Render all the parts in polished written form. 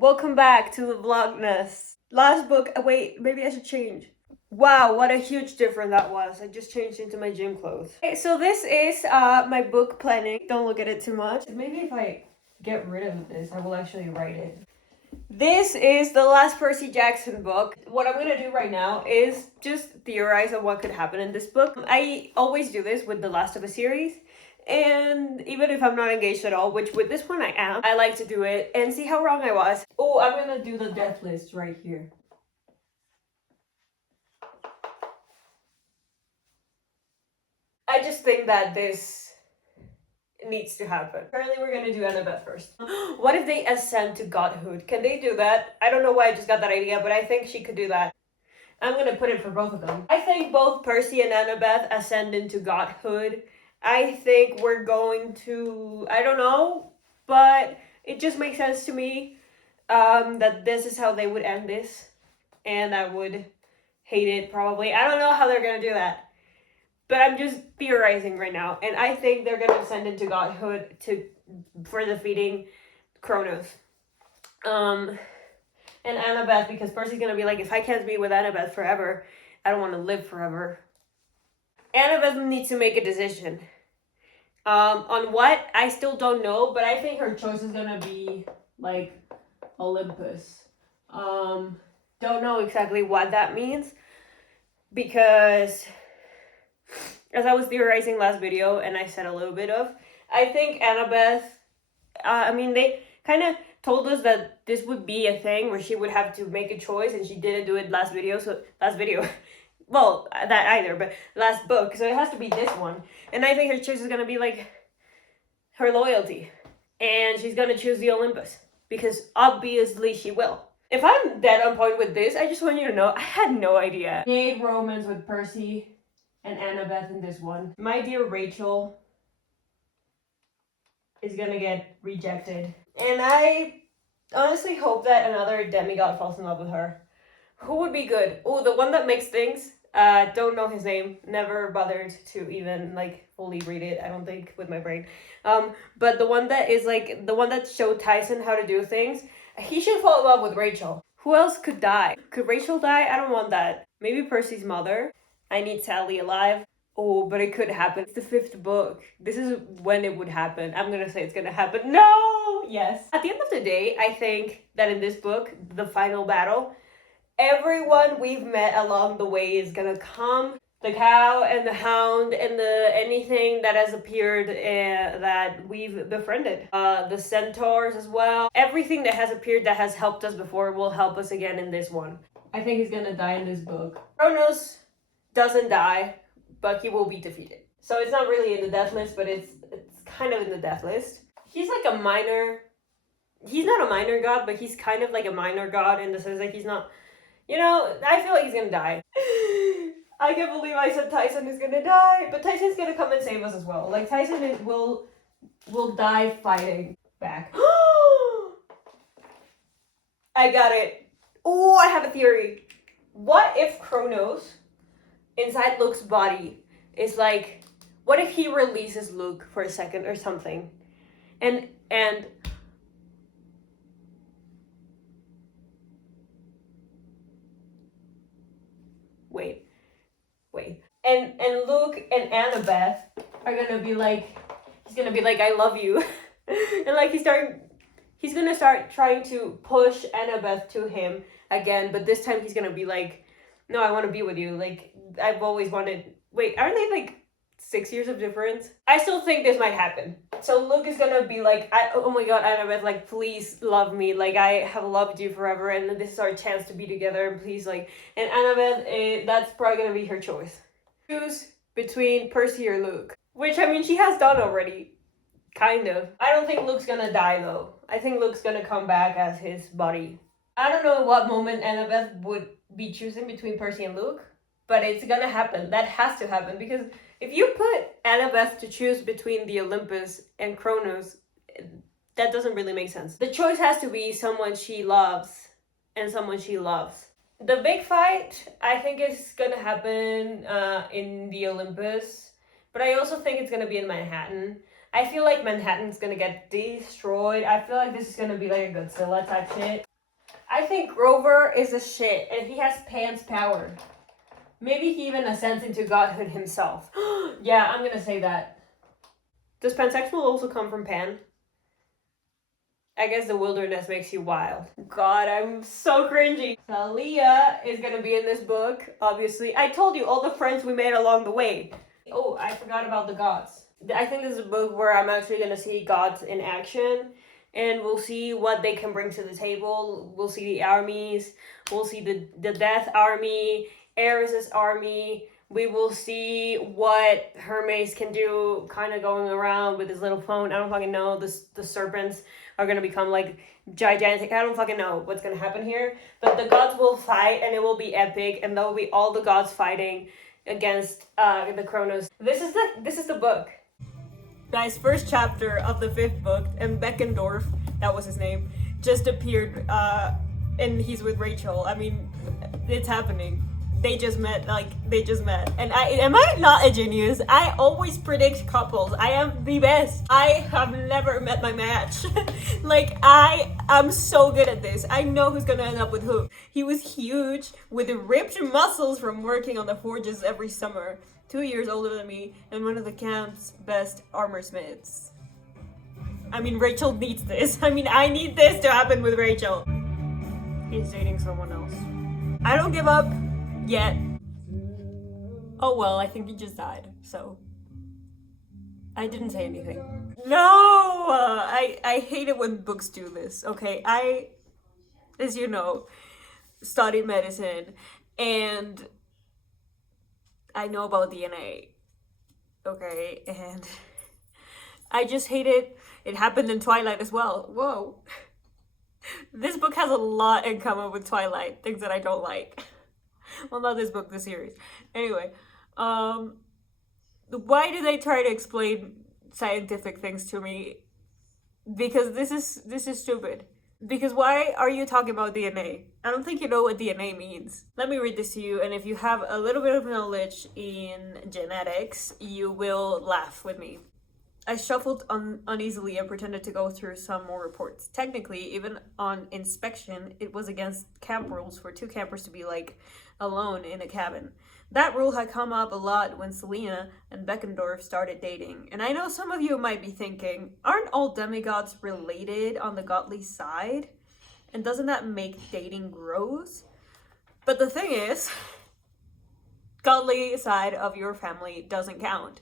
Welcome back to the Vlogmas. Last book, wait, maybe I should change. Wow, what a huge difference that was. I just changed into my gym clothes. Okay, so this is my book planning. Don't look at it too much. Maybe if I get rid of this, I will actually write it. This is the last Percy Jackson book. What I'm gonna do right now is just theorize on what could happen in this book. I always do this with the last of a series. And even if I'm not engaged at all, which with this one I am, I like to do it and see how wrong I was. Oh, I'm gonna do the death list right here. I just think that this needs to happen. Apparently we're gonna do Annabeth first. What if they ascend to godhood? Can they do that? I don't know why I just got that idea, but I think she could do that. I'm gonna put it for both of them. I think both Percy and Annabeth ascend into godhood. I think we're going to, I don't know, but it just makes sense to me that this is how they would end this. And I would hate it probably. I don't know how they're gonna do that. But I'm just theorizing right now. And I think they're gonna ascend into godhood for defeating Kronos. And Annabeth, because Percy's gonna be like, if I can't be with Annabeth forever, I don't want to live forever. Annabeth needs to make a decision. On what, I still don't know, but I think her choice is gonna be like Olympus. Don't know exactly what that means, because as I was theorizing last video, and I said a little bit of, I think Annabeth, they kind of told us that this would be a thing where she would have to make a choice, and she didn't do it last video, well, that either, but last book, so it has to be this one. And I think her choice is gonna be like her loyalty, and she's gonna choose the Olympus, because obviously she will. If I'm dead on point with this, I just want you to know, I had no idea. Gay romance with Percy and Annabeth in this one. My dear Rachel is gonna get rejected. And I honestly hope that another demigod falls in love with her. Who would be good? Oh, the one that makes things. Don't know his name. Never bothered to even fully read it, I don't think, with my brain. But the one that is the one that showed Tyson how to do things, he should fall in love with Rachel. Who else could die? Could Rachel die? I don't want that. Maybe Percy's mother. I need Sally alive. Oh, but it could happen. It's the 5th book. This is when it would happen. I'm gonna say it's gonna happen. No! Yes. At the end of the day, I think that in this book, the final battle, everyone we've met along the way is gonna come. The cow and the hound and anything that has appeared that we've befriended. The centaurs as well. Everything that has appeared that has helped us before will help us again in this one. I think he's gonna die in this book. Kronos doesn't die, but he will be defeated. So it's not really in the death list, but it's kind of in the death list. He's like a minor... He's not a minor god, but he's kind of like a minor god in the sense that he's not... I feel like he's gonna die. I can't believe I said Tyson is gonna die, but Tyson's gonna come and save us as well. Tyson will die fighting back. I got it. Oh, I have a theory. What if Kronos, inside Luke's body, is what if he releases Luke for a second or something? And wait. And Luke and Annabeth are gonna be he's gonna be I love you. And he's gonna start trying to push Annabeth to him again, but this time he's gonna be no, I want to be with you. I've always wanted. Wait, aren't they 6 years of difference? I still think this might happen. So Luke is gonna be oh my god, Annabeth, please love me. I have loved you forever, and this is our chance to be together, and please, and Annabeth, that's probably gonna be her choice. Choose between Percy or Luke. Which, she has done already. Kind of. I don't think Luke's gonna die, though. I think Luke's gonna come back as his body. I don't know what moment Annabeth would be choosing between Percy and Luke, but it's gonna happen. That has to happen, because if you put Annabeth to choose between the Olympus and Kronos, that doesn't really make sense. The choice has to be someone she loves and someone she loves. The big fight, I think, is gonna happen in the Olympus, but I also think it's gonna be in Manhattan. I feel like Manhattan's gonna get destroyed. I feel like this is gonna be a Godzilla type shit. I think Grover is a shit, and he has Pan's power. Maybe he even ascends into godhood himself. Yeah, I'm gonna say that. Does pansexual also come from Pan? I guess the wilderness makes you wild. God, I'm so cringy. Talia is gonna be in this book, obviously. I told you all the friends we made along the way. Oh, I forgot about the gods. I think this is a book where I'm actually gonna see gods in action, and we'll see what they can bring to the table. We'll see the armies. We'll see the Death Army, Eris's army. We will see what Hermes can do, kind of going around with his little phone. I don't fucking know. The serpents are gonna become like gigantic. I don't fucking know what's gonna happen here. But the gods will fight, and it will be epic, and there will be all the gods fighting against the Kronos. This is the book. Guys, first chapter of the 5th book, and Beckendorf, that was his name, just appeared, and he's with Rachel. I mean, it's happening. They just met. And am I not a genius? I always predict couples. I am the best. I have never met my match. I'm so good at this. I know who's gonna end up with who. He was huge, with ripped muscles from working on the forges every summer. 2 years older than me, and one of the camp's best armor smiths. I mean, Rachel needs this. I need this to happen with Rachel. He's dating someone else. I don't give up. Yet. Oh well, I think he just died, so I didn't say anything. No! I hate it when books do this, okay? I, as you know, studied medicine, and I know about DNA, okay? And I just hate it. It happened in Twilight as well. Whoa. This book has a lot in common with Twilight, things that I don't like. Well, not this book, the series. Anyway, why do they try to explain scientific things to me? Because this is stupid. Because why are you talking about DNA? I don't think you know what DNA means. Let me read this to you, and if you have a little bit of knowledge in genetics, you will laugh with me. I shuffled uneasily and pretended to go through some more reports. Technically, even on inspection, it was against camp rules for 2 campers to be alone in a cabin. That rule had come up a lot when Selena and Beckendorf started dating. And I know some of you might be thinking, aren't all demigods related on the godly side? And doesn't that make dating gross? But the thing is, godly side of your family doesn't count.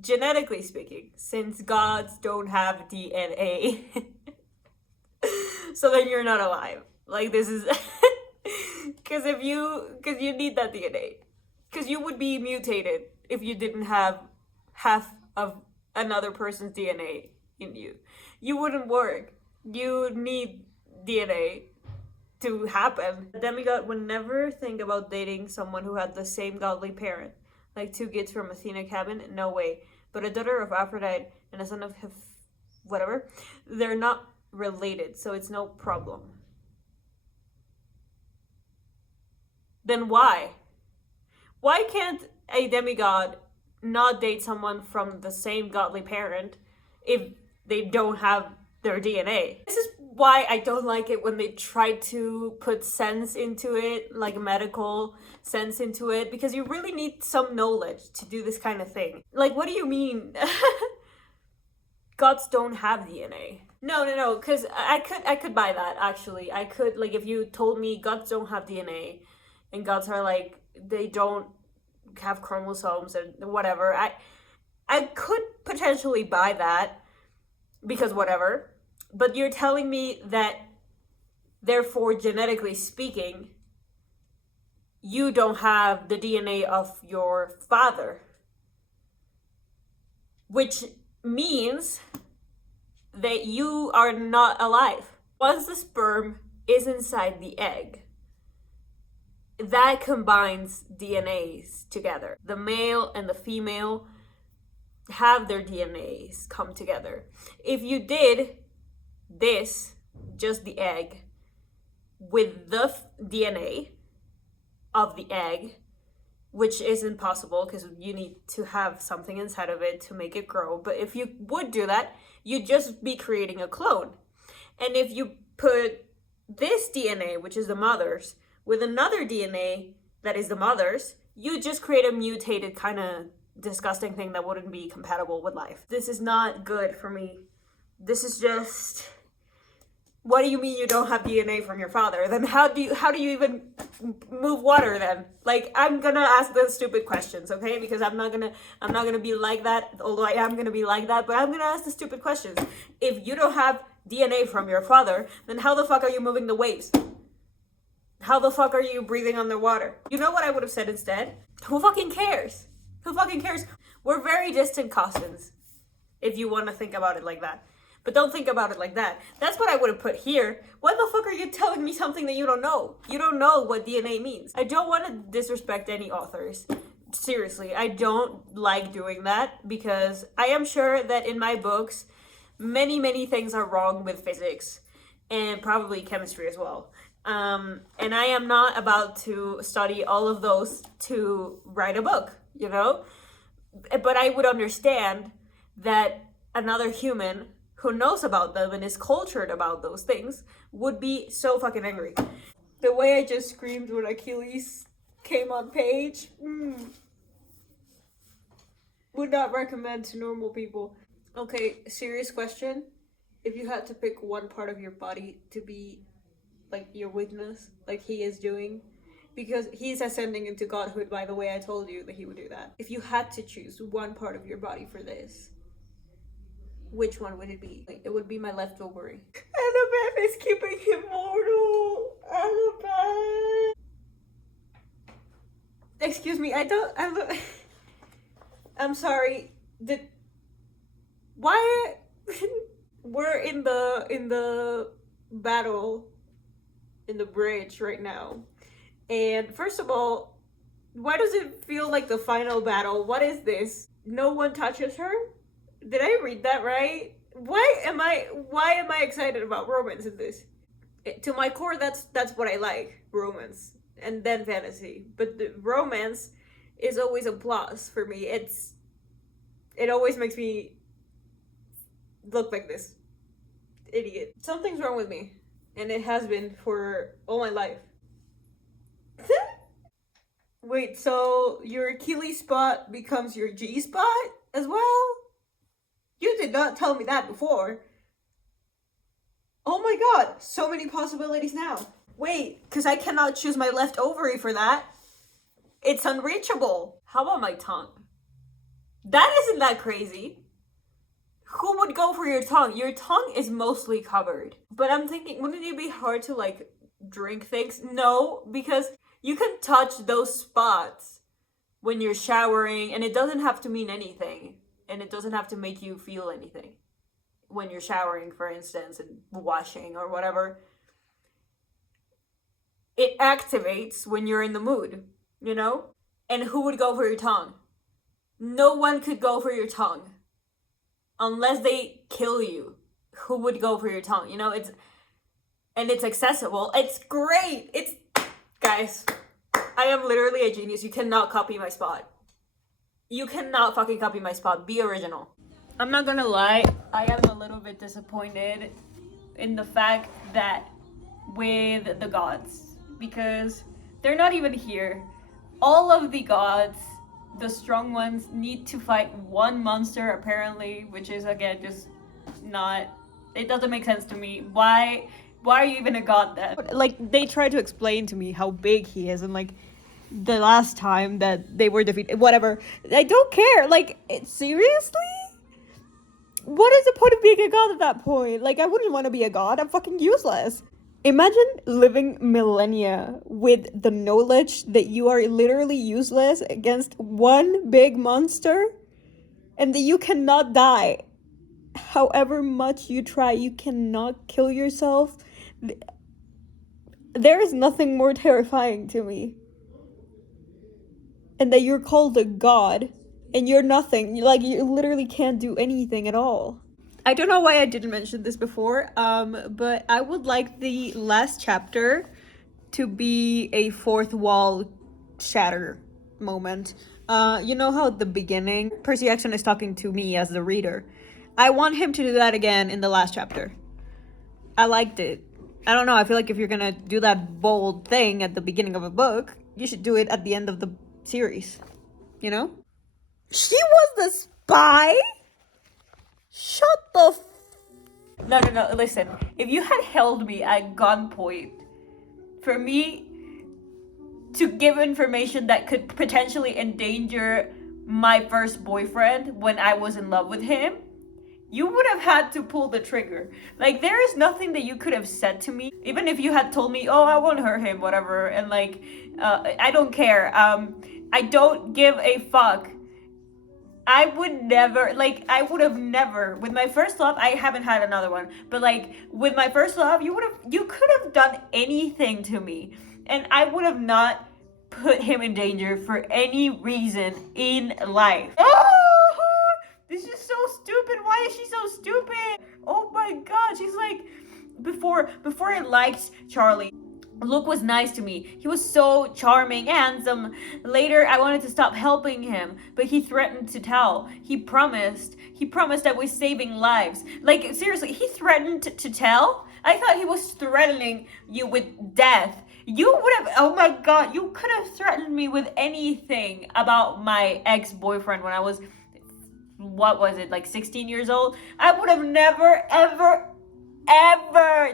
Genetically speaking, since gods don't have DNA. So then you're not alive. This is... Because you need that DNA. Because you would be mutated if you didn't have half of another person's DNA in you. You wouldn't work. You need DNA to happen. A demigod would never think about dating someone who had the same godly parent. Like 2 kids from Athena cabin? No way. But a daughter of Aphrodite and a son of whatever, they're not related, so it's no problem. Then why? Why can't a demigod not date someone from the same godly parent if they don't have their DNA? This is why I don't like it when they try to put sense into it, medical sense into it, because you really need some knowledge to do this kind of thing. What do you mean? Gods don't have DNA. No, because I could buy that, actually. I could, if you told me gods don't have DNA, and gods are they don't have chromosomes and whatever, I could potentially buy that, because whatever. But you're telling me that, therefore, genetically speaking, you don't have the DNA of your father. Which means that you are not alive. Once the sperm is inside the egg, that combines DNAs together. The male and the female have their DNAs come together. If you did this, just the egg, with the DNA of the egg, which isn't possible because you need to have something inside of it to make it grow. But if you would do that, you'd just be creating a clone. And if you put this DNA, which is the mother's, with another DNA that is the mother's, you just create a mutated kind of disgusting thing that wouldn't be compatible with life. This is not good for me. This is just... What do you mean you don't have DNA from your father? Then how do you even move water then? Like, I'm gonna ask the stupid questions, okay? Because I'm not gonna be like that, although I am gonna be like that, but I'm gonna ask the stupid questions. If you don't have DNA from your father, then how the fuck are you moving the waves? How the fuck are you breathing underwater? You know what I would have said instead? Who fucking cares? Who fucking cares? We're very distant cousins, if you want to think about it like that. But don't think about it like that. That's what I would have put here. Why the fuck are you telling me something that you don't know? You don't know what DNA means. I don't want to disrespect any authors. Seriously, I don't like doing that because I am sure that in my books, many things are wrong with physics and probably chemistry as well. And I am not about to study all of those to write a book, you know? But I would understand that another human who knows about them and is cultured about those things would be so fucking angry. The way I just screamed when Achilles came on page, would not recommend to normal people. Okay, serious question. If you had to pick one part of your body to be like your weakness, like he is doing, because he's ascending into godhood, by the way, I told you that he would do that. If you had to choose one part of your body for this, which one would it be? It would be my left ovary. Annabeth is keeping him mortal. Annabeth. Excuse me, I'm sorry. Why? We're in the battle, in the bridge right now. And first of all, why does it feel like the final battle? What is this? No one touches her? Did I read that right? Why am I excited about romance in this? To my core, that's what I like, romance, and then fantasy. But the romance is always a plus for me. It always makes me look like this idiot. Something's wrong with me, and it has been for all my life. Wait, so your Achilles spot becomes your G spot as well? You did not tell me that before. Oh my god, so many possibilities now. Wait, because I cannot choose my left ovary for that. It's unreachable. How about my tongue? That isn't that crazy. Who would go for your tongue? Your tongue is mostly covered. But I'm thinking, wouldn't it be hard to like drink things? No, because you can touch those spots when you're showering and it doesn't have to mean anything. And it doesn't have to make you feel anything. When you're showering, for instance, and washing or whatever. It activates when you're in the mood, you know? And who would go for your tongue? No one could go for your tongue. Unless they kill you. Who would go for your tongue? You know, it's accessible. It's great. Guys, I am literally a genius. You cannot copy my spot. You cannot fucking copy my spot. Be original. I'm not gonna lie, I am a little bit disappointed in the fact that with the gods, because they're not even here. All of the gods, the strong ones, need to fight one monster apparently, which is again just not, it doesn't make sense to me. Why are you even a god then? Like, they try to explain to me how big he is and like the last time that they were defeated, whatever. I don't care. Like, seriously? What is the point of being a god at that point? Like, I wouldn't want to be a god. I'm fucking useless. Imagine living millennia with the knowledge that you are literally useless against one big monster and that you cannot die. However much you try, you cannot kill yourself. There is nothing more terrifying to me. And that you're called a god, and you're nothing. Like, you literally can't do anything at all. I don't know why I didn't mention this before, but I would like the last chapter to be a fourth wall shatter moment. You know how at the beginning, Percy Jackson is talking to me as the reader. I want him to do that again in the last chapter. I liked it. I don't know. I feel like if you're gonna do that bold thing at the beginning of a book, you should do it at the end of the series. You know? She was the spy? Shut the No, no, no. Listen. If you had held me at gunpoint for me to give information that could potentially endanger my first boyfriend when I was in love with him, you would have had to pull the trigger. Like, there is nothing that you could have said to me, even if you had told me, oh, I won't hurt him, whatever, and like, I don't care. I don't give a fuck. I would never, like, I would have never, with my first love, I haven't had another one, but like, with my first love, you could have done anything to me, and I would have not put him in danger for any reason in life. Oh, this is so stupid. Why is she so stupid? Oh my god, she's like, before I liked Charlie, Luke was nice to me. He was so charming, handsome. Later, I wanted to stop helping him, but he threatened to tell. He promised that we're saving lives. Like, seriously, he threatened to tell? I thought he was threatening you with death. You would have, oh my god, you could have threatened me with anything about my ex-boyfriend when I was, what was it, like 16 years old? I would have never, ever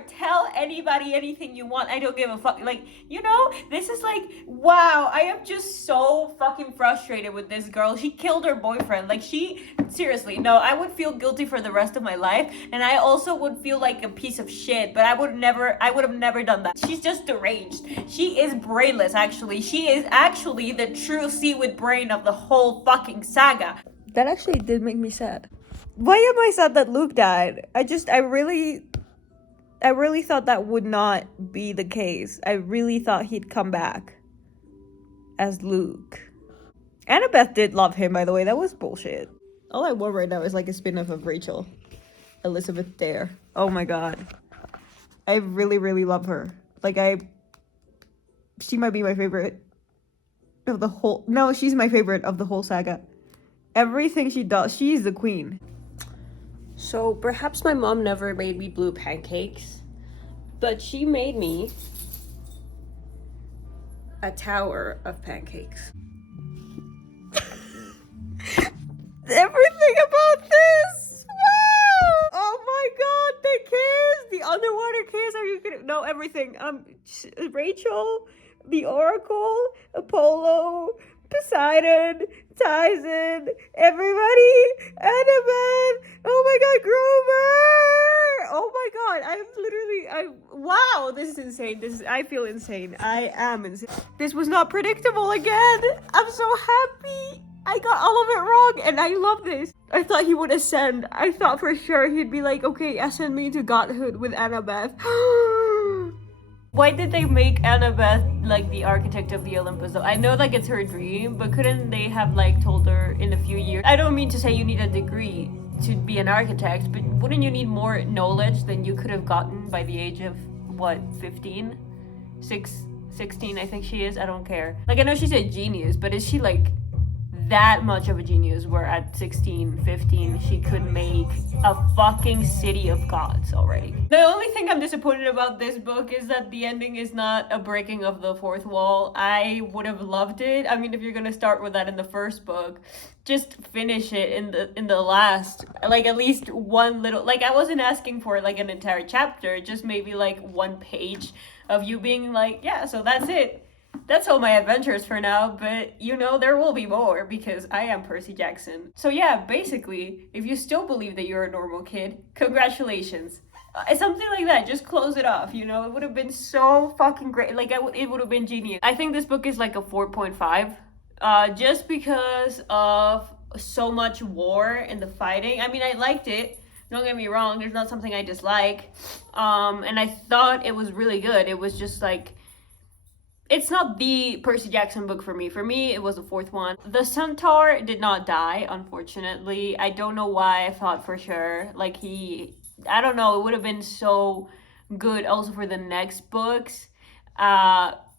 tell anybody anything you want. I don't give a fuck. Like, you know, this is like, wow, I am just so fucking frustrated with this girl. She killed her boyfriend. Like, seriously, no, I would feel guilty for the rest of my life, and I also would feel like a piece of shit, but I would have never done that. She's just deranged. She is brainless, actually. She is actually the true seaweed brain of the whole fucking saga. That actually did make me sad. Why am I sad that Luke died? I really thought that would not be the case. I really thought he'd come back as Luke. Annabeth did love him, by the way. That was bullshit. All I want right now is like a spin-off of Rachel. Elizabeth Dare. Oh my god. I really, really love her. Like, she might be my favorite of the whole... No, she's my favorite of the whole saga. Everything she does, she's the queen. So perhaps my mom never made me blue pancakes, but she made me a tower of pancakes. Everything about this! Wow! Oh my god, the kiss! The underwater kiss, are you kidding? No, everything. Rachel, the Oracle, Apollo, Poseidon, Tyson, everybody, Annabeth, oh my god, Grover, oh my god, wow, this is insane, I feel insane, I am insane. This was not predictable again, I'm so happy, I got all of it wrong, and I love this. I thought he would ascend, I thought for sure he'd be like, okay, ascend me to godhood with Annabeth. Why did they make Annabeth like the architect of the Olympus though? I know like it's her dream, but couldn't they have like told her in a few years? I don't mean to say you need a degree to be an architect, but wouldn't you need more knowledge than you could have gotten by the age of, what, 15? 16, I think she is, I don't care. Like, I know she's a genius, but is she like that much of a genius where at 16, 15, she could make a fucking city of gods already? The only thing I'm disappointed about this book is that the ending is not a breaking of the fourth wall. I would have loved it. I mean, if you're gonna start with that in the first book, just finish it in the last, like at least one little, like I wasn't asking for like an entire chapter, just maybe like one page of you being like, yeah, so that's it. That's all my adventures for now, but you know, there will be more because I am Percy Jackson. So yeah, basically, if you still believe that you're a normal kid, congratulations. Something like that, just close it off, you know? It would have been so fucking great. Like, it would have been genius. I think this book is like a 4.5, just because of so much war and the fighting. I mean, I liked it. Don't get me wrong, there's not something I dislike. And I thought it was really good. It was just like, it's not the Percy Jackson book for me. For me, it was the fourth one. The centaur did not die, unfortunately. I don't know why. I thought for sure. Like, I don't know. It would have been so good also for the next books.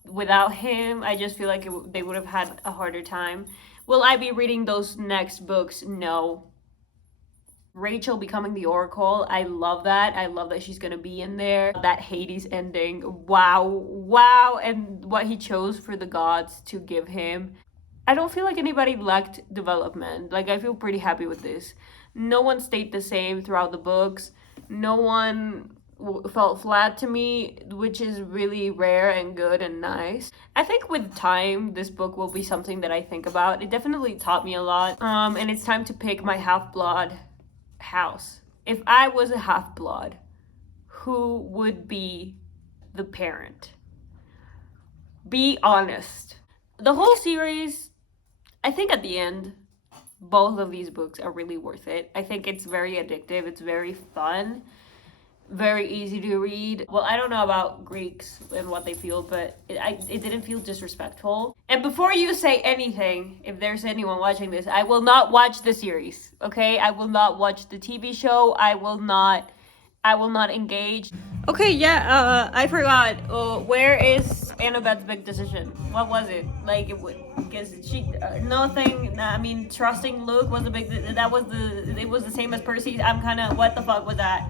Without him, I just feel like they would have had a harder time. Will I be reading those next books? No. Rachel becoming the Oracle, I love that. I love that she's gonna be in there. That Hades ending, wow. And what he chose for the gods to give him. I don't feel like anybody lacked development. Like, I feel pretty happy with this. No one stayed the same throughout the books. No one felt flat to me, which is really rare and good and nice. I think with time, this book will be something that I think about. It definitely taught me a lot. And it's time to pick my half-blood house. If I was a half-blood, who would be the parent? Be honest. The whole series, I think at the end, both of these books are really worth it. I think it's very addictive. It's very fun. Very easy to read. Well, I don't know about Greeks and what they feel, but it didn't feel disrespectful. And before you say anything, if there's anyone watching this, I will not watch the series, okay? I will not watch the TV show. I will not engage. Okay, yeah, I forgot. Where is Annabeth's big decision? What was it? Like, because she, nothing, I mean, trusting Luke was a big, it was the same as Percy. I'm kind of, what the fuck was that?